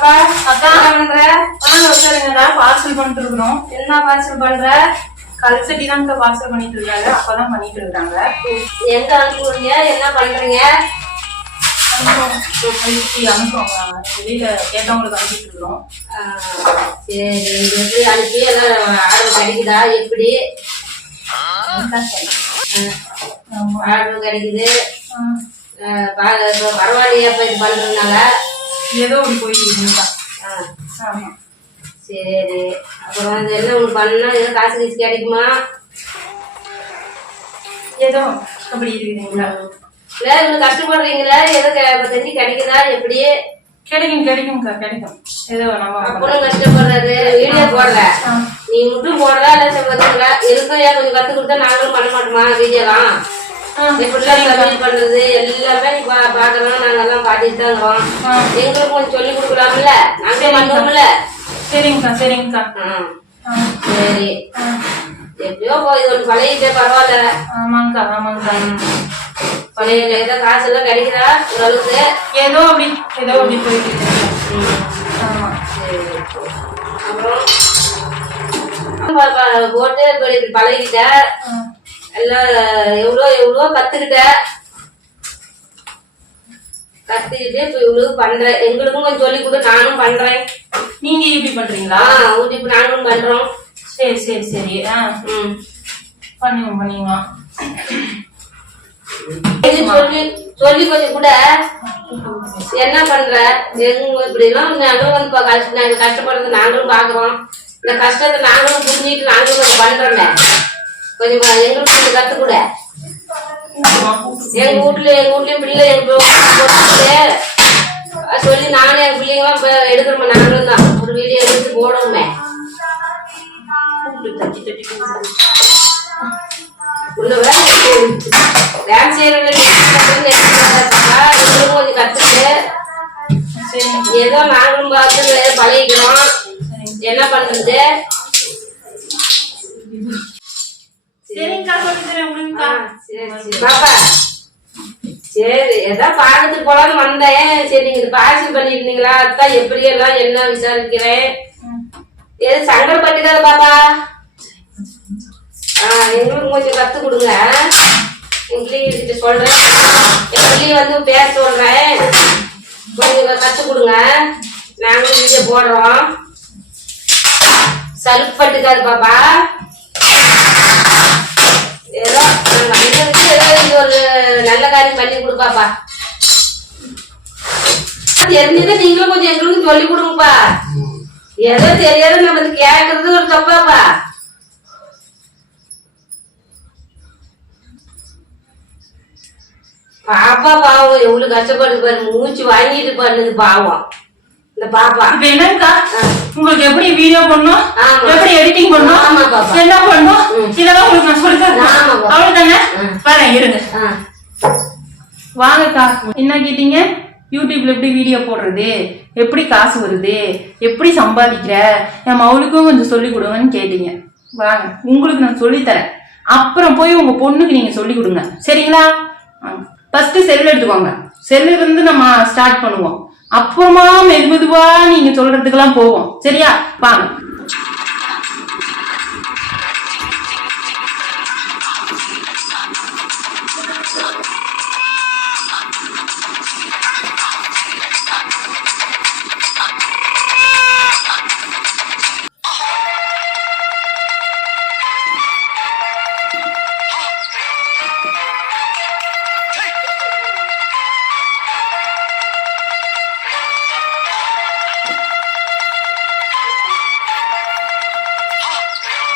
பாப்பா அக்கா பண்ற? உட்காருங்கடா. பார்சல் பண்ணிட்டு இருக்கிறோம். என்ன பார்சல் பண்ற? கல்சட்டி தான் பார்சல் பண்ணிட்டு இருக்காங்க. அப்பதான் பண்ணிட்டு இருக்காங்க. எங்க அனுப்புவீங்க? என்ன பண்றீங்க? அனுப்புவாங்க. வெளியில கேட்டவங்களுக்கு அனுப்பிட்டு இருக்கிறோம். சரி, அனுப்பி எல்லாம் ஆர்டர் கிடைக்குதா? எப்படி ஆர்டர் கிடைக்குது? பரவாயில்லையா? இப்ப இது பண்றதுனால ஏதோ ஒன்று போயிட்டு இருக்குங்கக்கா. ஆமா. சரி, அப்புறம் வந்து என்ன ஒன்று பண்ணா ஏதோ காசு கீசு கிடைக்குமா? ஏதோ அப்படி இருக்குதுங்களா? இல்ல இவ்வளவு கஷ்டப்படுறீங்களா? ஏதோ செஞ்சு கிடைக்குதா? எப்படி? கிடைக்கும்க்கா கிடைக்கும். ஏதோ நம்ம அப்பனும் கஷ்டப்படுறாரு. வீடியோ போடுற நீ மட்டும் போடுறா இல்ல சொல்றீங்களா? எதுக்கும் ஏன் கொஞ்சம் கத்து கொடுத்தா நாங்களும் பண்ண மாட்டோமா? வீடியோலாம் எப்படிலாம் பண்றது எல்லாமே நீ பாக்குறோம். நாங்க எல்லாம் பாத்துட்டு தான் இருக்கோம். எங்களுக்கு கொஞ்சம் சொல்லி கொடுக்கலாம்ல? நாங்களே பண்ணுவோம்ல? சரிங்கக்கா. சரி, எப்படியோ போய் ஒன்று பழையிட்டே பரவாயில்ல. ஆமாங்கக்கா. பழைய ஏதோ காசு எல்லாம் கிடைக்குதா ஓரளவுக்கு? ஏதோ அப்படி போயிட்டு ஆமா. சரி, அப்புறம் போட்டு பழகிட்ட எல்லாம் எவ்வளோ கத்துக்கிட்டு இப்ப இவ்வளவு பண்றேன். எங்களுக்கும் கொஞ்சம் சொல்லி கொடு. நானும் பண்றேன். நீங்க இப்படி பண்றீங்களா? இப்ப நாங்களும் பண்றோம். சரி. பண்ணிங்க சொல்லி கொஞ்சம் கூட என்ன பண்ற இப்படி எல்லாம் நாங்களும் வந்து நாங்க கஷ்டப்படுறது நாங்களும் பாக்குறோம். இந்த கஷ்டத்தை நாங்களும் புரிஞ்சுட்டு நாங்களும் கொஞ்சம் பண்றோமே. கொஞ்சம் எங்களுக்கு கொஞ்சம் கத்து கூட. எங்க வீட்லயும் பிள்ளை சொல்லி நானே எங்க பிள்ளைங்களாம் எடுக்கிறோம். நாங்களும் தான் ஒரு வீடியோ எடுத்து போடுவோமே. டான்ஸ் செய்யறது கொஞ்சம் கத்துட்டு ஏதோ நாங்களும் பார்த்து பழகிக்கிறோம். என்ன பண்றது? பாப்பா சரி, ஏதோ பாக்கத்துக்கு போலான்னு வந்தேன். சரி, நீங்க பார்சல் பண்ணிருந்தீங்களா? அதான் எப்படி எல்லாம் என்ன விசாரிக்கிறேன். எது சங்கடப்பட்டுக்காத பாப்பா. எங்களுக்கு கொஞ்சம் கத்து கொடுங்க. என் பிள்ளைங்க சொல்றேன். என் பிள்ளைங்க வந்து பேச சொல்றேன். கொஞ்சம் கத்து கொடுங்க. நாங்களும் வீடியோ போடுறோம். சலுப்பட்டுக்காது பாப்பா. ஏதோ ஒரு நல்ல காரியம் பண்ணி கொடுப்பாப்பா. தெரிஞ்சதை நீங்களும் கொஞ்சம் எங்களுக்கும் சொல்லி கொடுங்கப்பா. ஏதோ தெரியாத நம்மளுக்கு கேட்கறது ஒரு தப்பாப்பா. பாப்பா பாவம் எவ்வளவு கஷ்டப்படுது பாரு. மூச்சு வாங்கிட்டு பண்ணுது பாவம் இந்த பாப்பா. இப்ப என்னங்கக்கா, உங்களுக்கு எப்படி வீடியோ பண்ணணும், எப்படி எடிட்டிங் பண்ணணும், என்ன பண்ணணும், இதெல்லாம் உங்களுக்கு நான் சொல்லித்தரேன். அவ்வளவுதானே? வரேன், இருங்க. வாங்கக்கா. என்ன கேட்டீங்க? யூடியூப்ல எப்படி வீடியோ போடுறது, எப்படி காசு வருது, எப்படி சம்பாதிக்கிற, என் மவுளுக்கும் கொஞ்சம் சொல்லி கொடுங்கன்னு கேட்டீங்க. வாங்க, உங்களுக்கு நான் சொல்லித்தரேன். அப்புறம் போய் உங்க பொண்ணுக்கு நீங்க சொல்லி கொடுங்க. சரிங்களா? ஃபர்ஸ்ட் செல் எடுத்துக்கோங்க. செல்லு இருந்து நம்ம ஸ்டார்ட் பண்ணுவோம். அப்புறமா மெதுவா நீங்க சொல்றதுக்கெல்லாம் போவோம். சரியா? வாங்க.